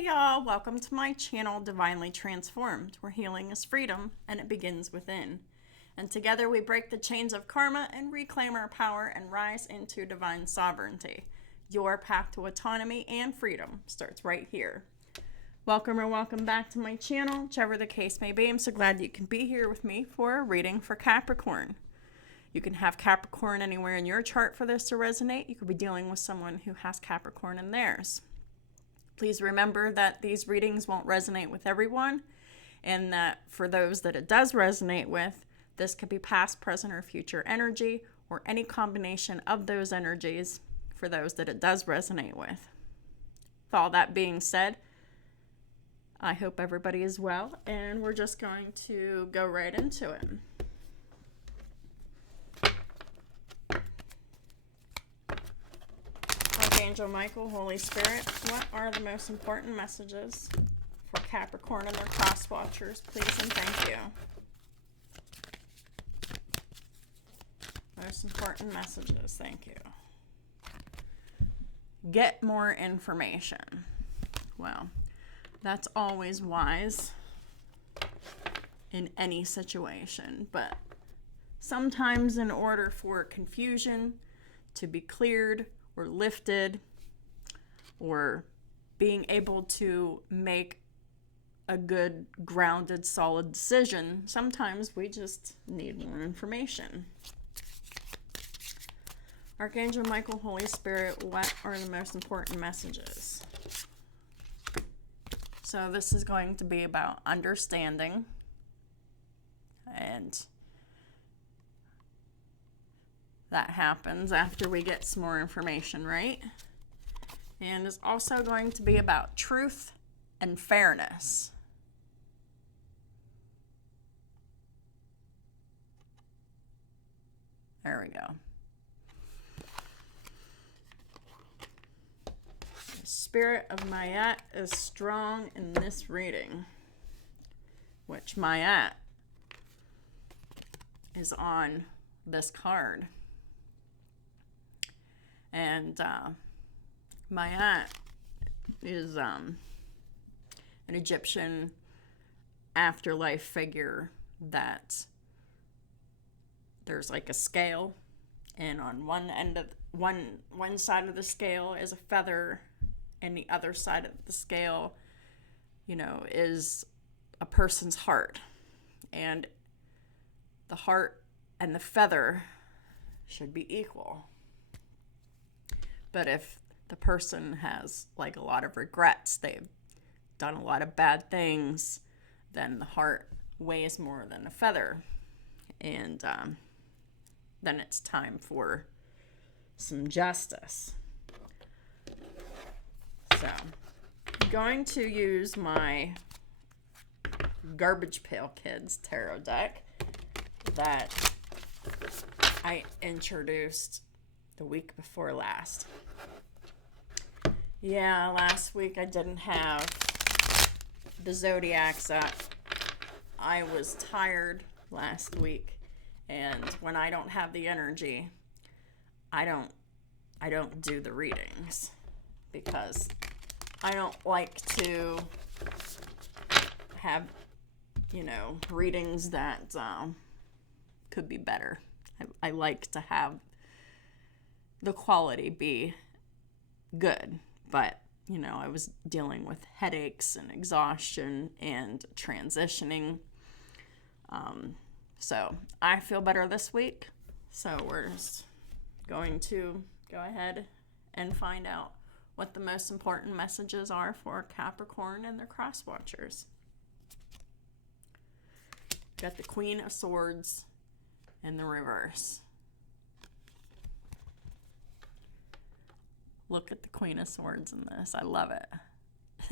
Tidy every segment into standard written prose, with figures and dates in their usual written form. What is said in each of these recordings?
Hey y'all, welcome to my channel, Divinely Transformed, where healing is freedom and it begins within. And together we break the chains of karma and reclaim our power and rise into divine sovereignty. Your path to autonomy and freedom starts right here. Welcome or welcome back to my channel, whichever the case may be. I'm so glad you can be here with me for a reading for Capricorn. You can have Capricorn anywhere in your chart for this to resonate. You could be dealing with someone who has Capricorn in theirs. Please remember that these readings won't resonate with everyone, and that for those that it does resonate with, this could be past, present, or future energy, or any combination of those energies for those that it does resonate with. With all that being said, I hope everybody is well, and we're just going to go right into it. Archangel Michael, Holy Spirit, what are the most important messages for Capricorn and their cross watchers? Please and thank you. Most important messages, thank you. Get more information. Well, that's always wise in any situation, but sometimes in order for confusion to be cleared or lifted, or being able to make a good, grounded, solid decision, sometimes we just need more information. Archangel Michael, Holy Spirit, what are the most important messages? So this is going to be about understanding, and that happens after we get some more information, right? And it's also going to be about truth and fairness. There we go. The spirit of Mayat is strong in this reading, which Mayat is on this card. And Mayat is an Egyptian afterlife figure that there's like a scale, and on one end of one side of the scale is a feather, and the other side of the scale, is a person's heart. And the heart and the feather should be equal. But if the person has like a lot of regrets, they've done a lot of bad things, then the heart weighs more than the feather. And then it's time for some justice. So I'm going to use my Garbage Pail Kids tarot deck that I introduced the week before last. Yeah, last week I didn't have the zodiacs up. I was tired last week, and when I don't have the energy, I don't do the readings, because I don't like to have, readings that could be better. I like to have the quality be good, but I was dealing with headaches and exhaustion and transitioning, so I feel better this week. So we're just going to go ahead and find out what the most important messages are for Capricorn and their cross watchers. Got the Queen of Swords in the reverse. Look at the Queen of Swords in this. I love it.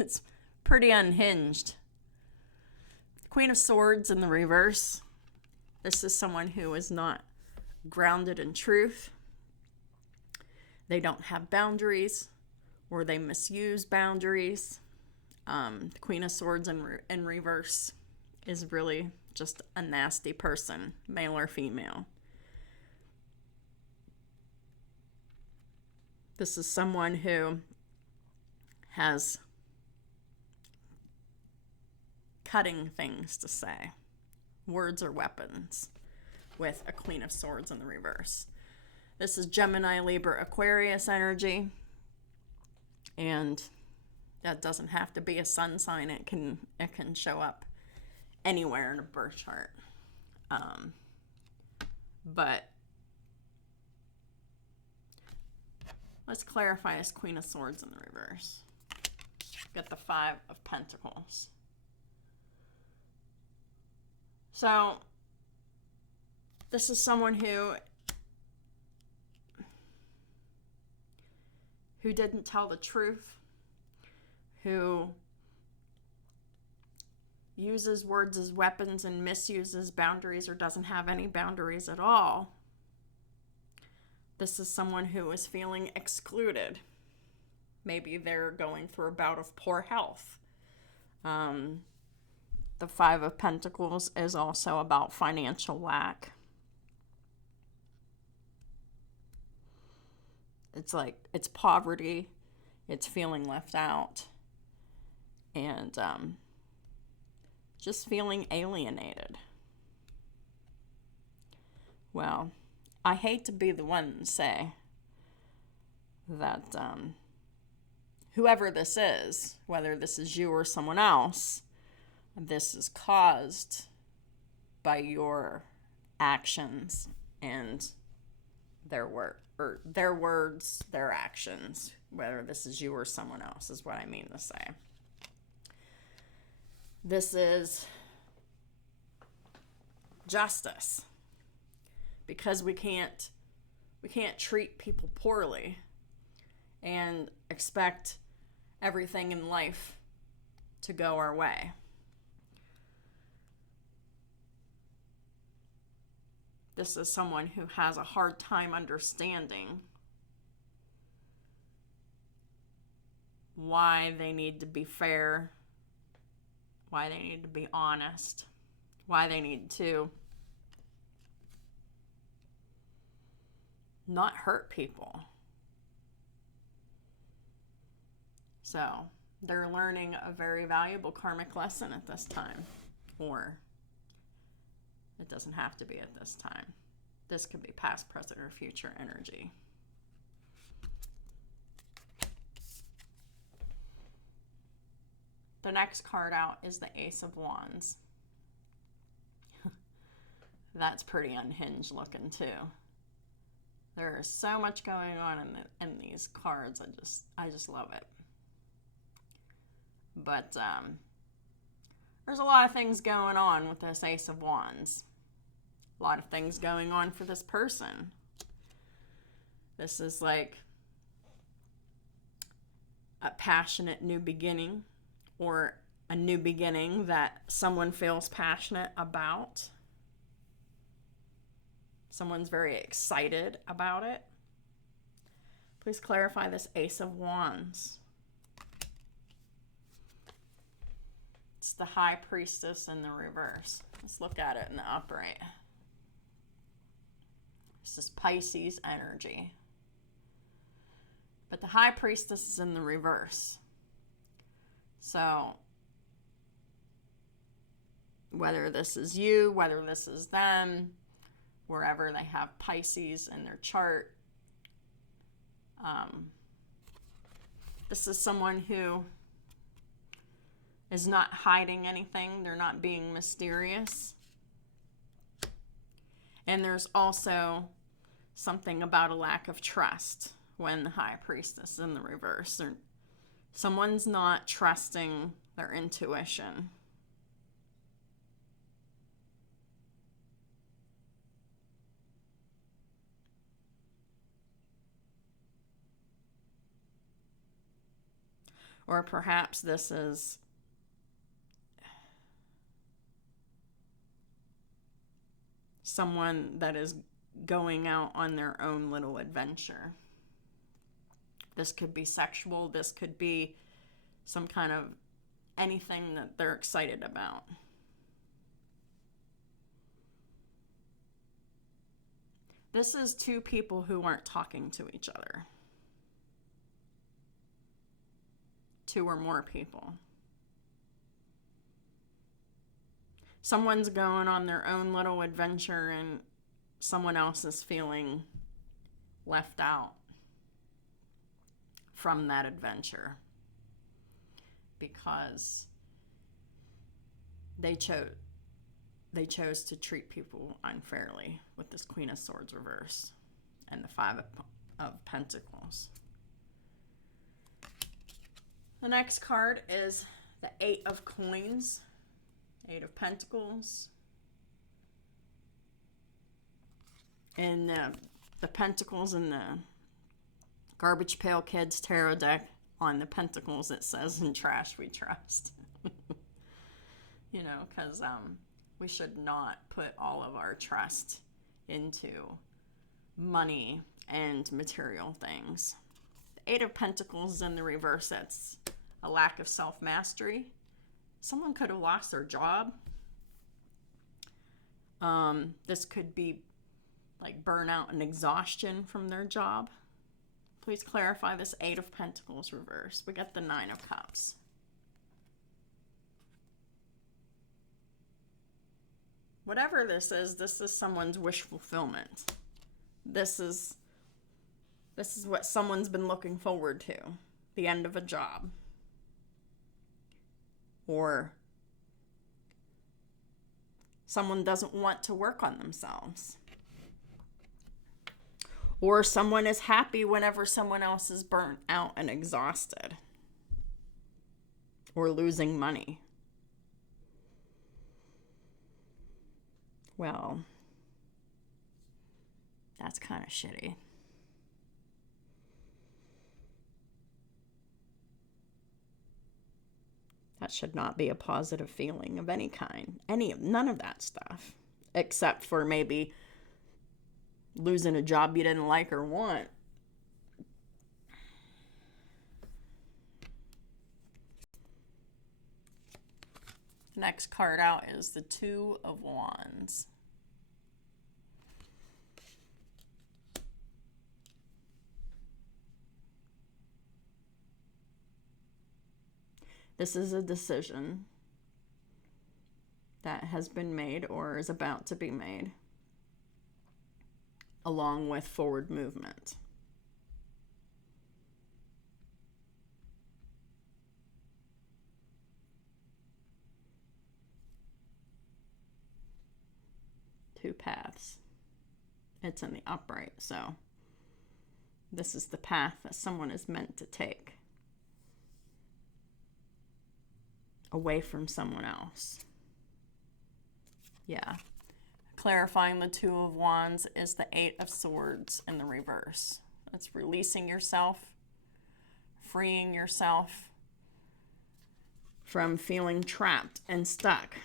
It's pretty unhinged. Queen of Swords in the reverse. This is someone who is not grounded in truth. They don't have boundaries, or they misuse boundaries. The Queen of Swords in reverse is really just a nasty person, male or female. This is someone who has cutting things to say. Words are weapons, with a Queen of Swords in the reverse. This is Gemini, Libra, Aquarius energy. And that doesn't have to be a sun sign. It can show up anywhere in a birth chart. But let's clarify this Queen of Swords in the reverse. Get the Five of Pentacles. So this is someone who didn't tell the truth, who uses words as weapons and misuses boundaries or doesn't have any boundaries at all. This is someone who is feeling excluded. Maybe they're going through a bout of poor health. The Five of Pentacles is also about financial lack. It's like, it's poverty, it's feeling left out, and just feeling alienated. Well, I hate to be the one to say that whoever this is, whether this is you or someone else, this is caused by your actions and their work. Or their words, their actions, whether this is you or someone else, is what I mean to say. This is justice. Because we can't treat people poorly and expect everything in life to go our way. This is someone who has a hard time understanding why they need to be fair, why they need to be honest, why they need to not hurt people. So they're learning a very valuable karmic lesson at this time, or it doesn't have to be at this time. This could be past, present, or future energy. The next card out is the Ace of Wands. That's pretty unhinged looking too. There is so much going on in these cards. I just love it. But there's a lot of things going on with this Ace of Wands. A lot of things going on for this person. This is like a passionate new beginning, or a new beginning that someone feels passionate about. Someone's very excited about it. Please clarify this Ace of Wands. It's the High Priestess in the reverse. Let's look at it in the upright. This is Pisces energy. But the High Priestess is in the reverse. So, whether this is you, whether this is them, wherever they have Pisces in their chart, this is someone who is not hiding anything. They're not being mysterious. And there's also something about a lack of trust when the High Priestess is in the reverse. Someone's not trusting their intuition. Or perhaps this is someone that is going out on their own little adventure. This could be sexual. This could be some kind of anything that they're excited about. This is two people who aren't talking to each other. Two or more people. Someone's going on their own little adventure and someone else is feeling left out from that adventure because they chose to treat people unfairly with this Queen of Swords reverse and the Five of Pentacles. The next card is the Eight of Coins, Eight of Pentacles. And the Pentacles in the Garbage Pail Kids Tarot deck, on the Pentacles it says, "In trash we trust." You know, because we should not put all of our trust into money and material things. The Eight of Pentacles in the reverse, that's a lack of self-mastery. Someone could have lost their job. This could be like burnout and exhaustion from their job. Please clarify this Eight of Pentacles reverse. We got the Nine of Cups. Whatever this is someone's wish fulfillment. This is what someone's been looking forward to. The end of a job. Or someone doesn't want to work on themselves. Or someone is happy whenever someone else is burnt out and exhausted. Or losing money. Well, that's kind of shitty. That should not be a positive feeling of any kind. None of that stuff. Except for maybe losing a job you didn't like or want. Next card out is the Two of Wands. This is a decision that has been made or is about to be made, along with forward movement. Two paths. It's in the upright, so this is the path that someone is meant to take. Away from someone else. Yeah. Clarifying the Two of Wands is the Eight of Swords in the reverse. It's releasing yourself, freeing yourself from feeling trapped and stuck.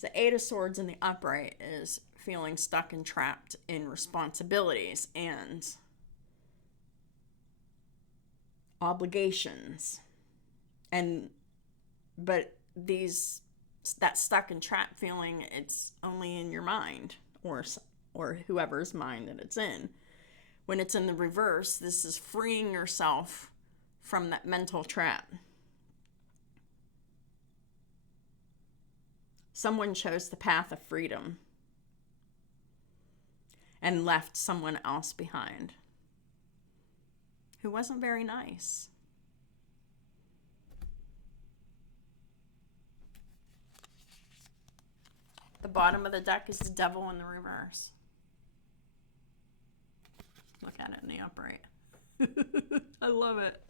The Eight of Swords in the upright is feeling stuck and trapped in responsibilities and obligations. But that stuck and trapped feeling, it's only in your mind or whoever's mind that it's in. When it's in the reverse, this is freeing yourself from that mental trap. Someone chose the path of freedom and left someone else behind who wasn't very nice. The bottom of the deck is the Devil in the reverse. Look at it in the upright. I love it.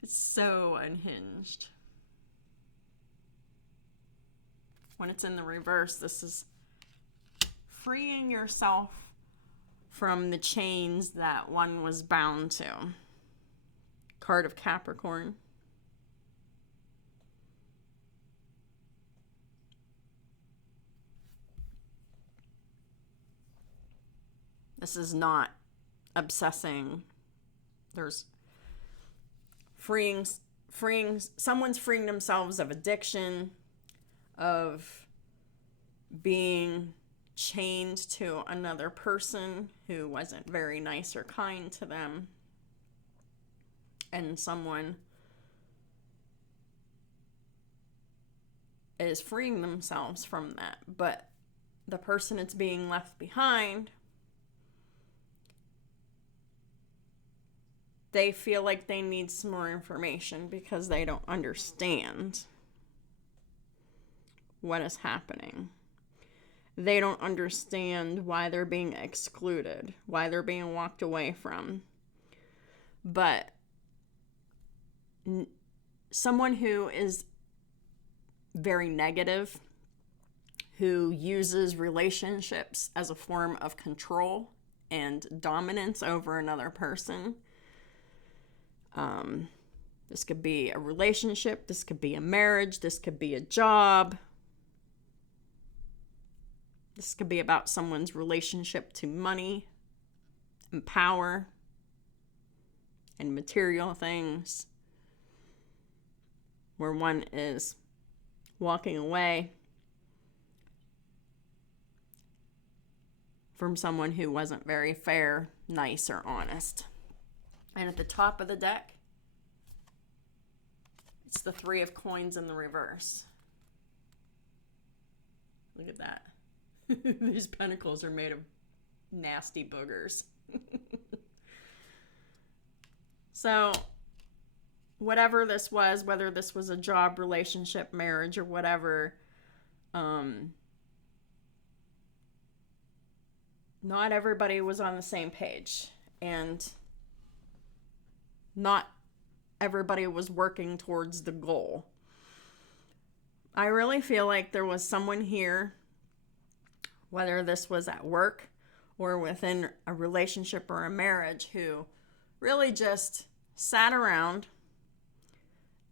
It's so unhinged. When it's in the reverse, this is freeing yourself from the chains that one was bound to. Card of Capricorn. This is not obsessing. There's someone's freeing themselves of addiction, of being chained to another person who wasn't very nice or kind to them. and someone is freeing themselves from that. But the person that's being left behind, they feel like they need some more information because they don't understand what is happening. They don't understand why they're being excluded, why they're being walked away from. But someone who is very negative, who uses relationships as a form of control and dominance over another person. This could be a relationship, this could be a marriage, this could be a job. This could be about someone's relationship to money and power and material things, where one is walking away from someone who wasn't very fair, nice, or honest. And at the top of the deck, it's the 3 of coins in the reverse. Look at that. These pentacles are made of nasty boogers. So, whatever this was, whether this was a job, relationship, marriage, or whatever, not everybody was on the same page. And not everybody was working towards the goal. I really feel like there was someone here, whether this was at work or within a relationship or a marriage, who really just sat around,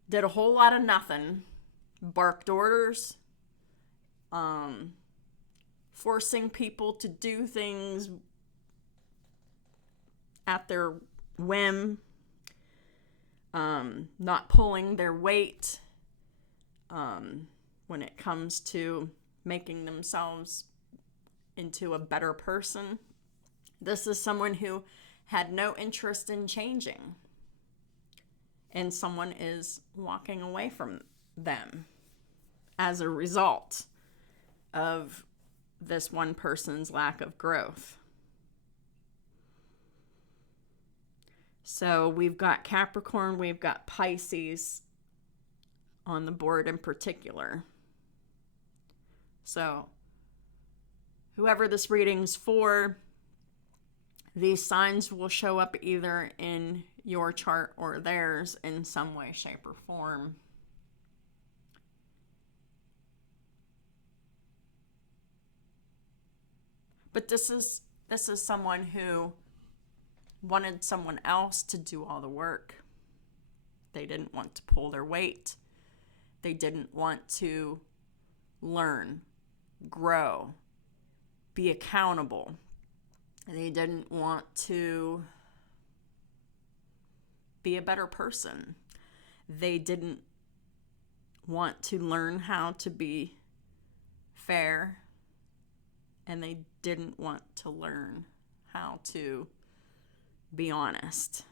did a whole lot of nothing, barked orders, forcing people to do things at their whim, not pulling their weight when it comes to making themselves into a better person. This is someone who had no interest in changing, and someone is walking away from them as a result of this one person's lack of growth. So we've got Capricorn, we've got Pisces on the board in particular. So whoever this reading's for, these signs will show up either in your chart or theirs in some way, shape, or form. But this is someone who wanted someone else to do all the work. They didn't want to pull their weight. They didn't want to learn, grow, be accountable. They didn't want to be a better person. They didn't want to learn how to be fair, and they didn't want to learn how to be honest.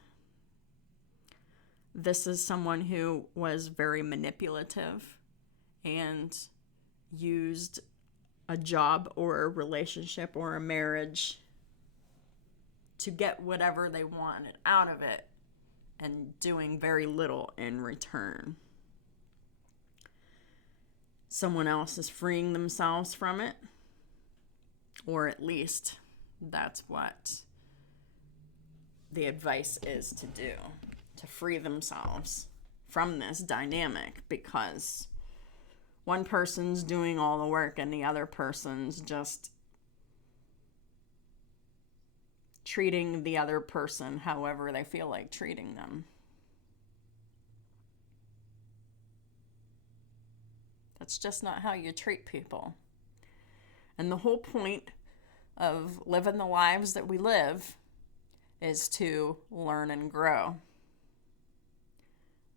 This is someone who was very manipulative and used a job or a relationship or a marriage to get whatever they wanted out of it, and doing very little in return. Someone else is freeing themselves from it, or at least that's what the advice is to do, to free themselves from this dynamic, because one person's doing all the work and the other person's just treating the other person however they feel like treating them. That's just not how you treat people. And the whole point of living the lives that we live is to learn and grow.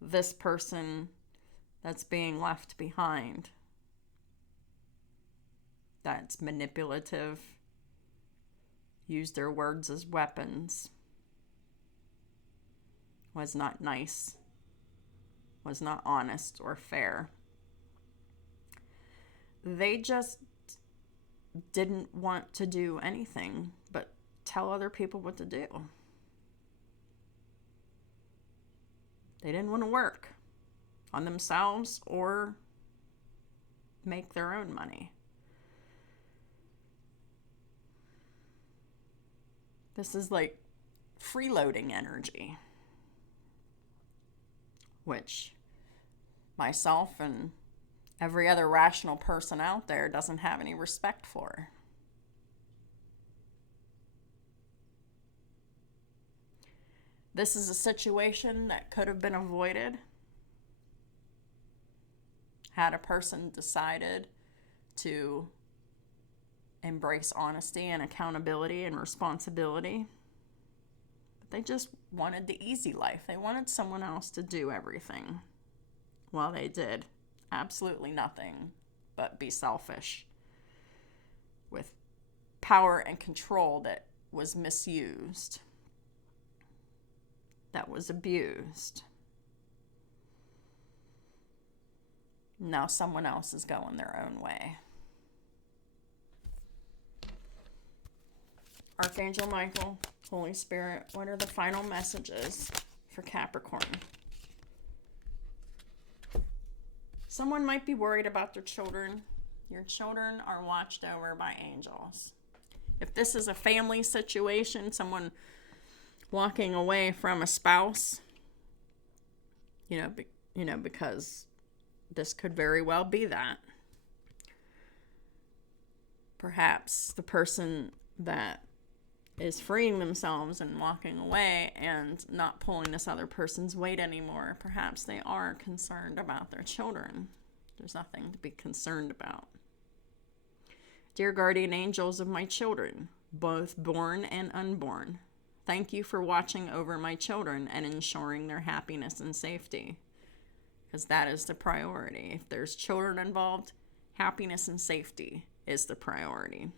This person that's being left behind, that's manipulative, use their words as weapons, was not nice, was not honest or fair. They just didn't want to do anything but tell other people what to do. They didn't want to work on themselves or make their own money. This is like freeloading energy, which myself and every other rational person out there doesn't have any respect for. This is a situation that could have been avoided had a person decided to embrace honesty and accountability and responsibility. But they just wanted the easy life. They wanted someone else to do everything while they did absolutely nothing but be selfish with power and control that was misused, that was abused. Now someone else is going their own way. Archangel Michael, Holy Spirit, what are the final messages for Capricorn? Someone might be worried about their children. Your children are watched over by angels. If this is a family situation, someone walking away from a spouse, because this could very well be that. Perhaps the person that is freeing themselves and walking away and not pulling this other person's weight anymore, perhaps they are concerned about their children. There's nothing to be concerned about. Dear guardian angels of my children, both born and unborn, thank you for watching over my children and ensuring their happiness and safety, because that is the priority. If there's children involved, happiness and safety is the priority.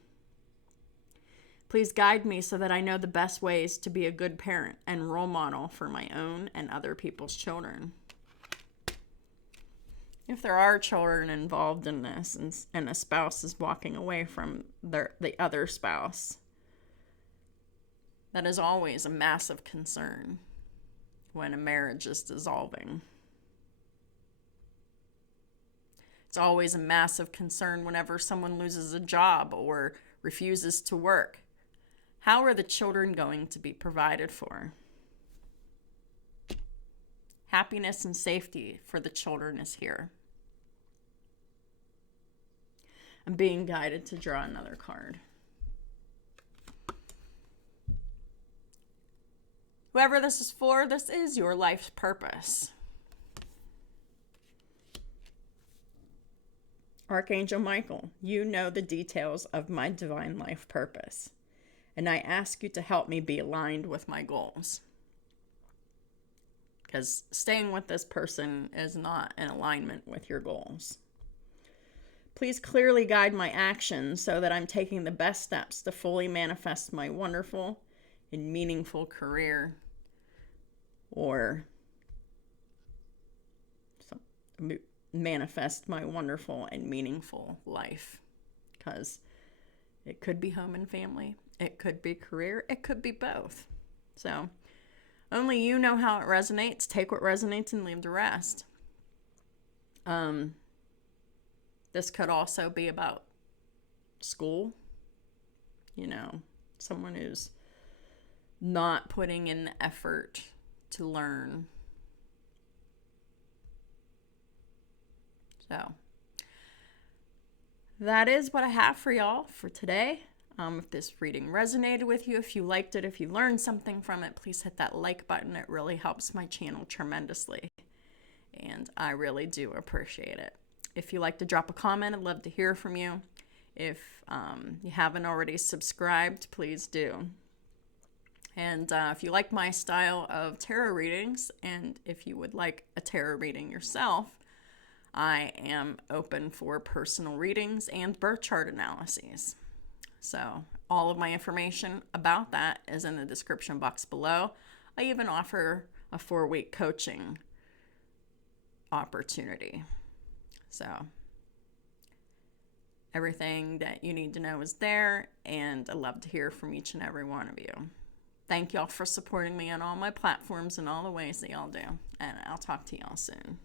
Please guide me so that I know the best ways to be a good parent and role model for my own and other people's children. If there are children involved in this and a spouse is walking away from the other spouse, that is always a massive concern when a marriage is dissolving. It's always a massive concern whenever someone loses a job or refuses to work. How are the children going to be provided for? Happiness and safety for the children is here. I'm being guided to draw another card. Whoever this is for, this is your life's purpose. Archangel Michael, you know the details of my divine life purpose, and I ask you to help me be aligned with my goals. Because staying with this person is not in alignment with your goals. Please clearly guide my actions so that I'm taking the best steps to fully manifest my wonderful and meaningful career or manifest my wonderful and meaningful life. Because it could be home and family, it could be career, it could be both. So only you know how it resonates. Take what resonates and leave the rest. This could also be about school. Someone who's not putting in the effort to learn. So that is what I have for y'all for today. If this reading resonated with you, if you liked it, if you learned something from it, please hit that like button. It really helps my channel tremendously, and I really do appreciate it. If you like to drop a comment, I'd love to hear from you. If you haven't already subscribed, please do. And if you like my style of tarot readings, and if you would like a tarot reading yourself, I am open for personal readings and birth chart analyses. So all of my information about that is in the description box below. I even offer a 4-week coaching opportunity. So everything that you need to know is there, and I love to hear from each and every one of you. Thank y'all for supporting me on all my platforms and all the ways that y'all do, and I'll talk to y'all soon.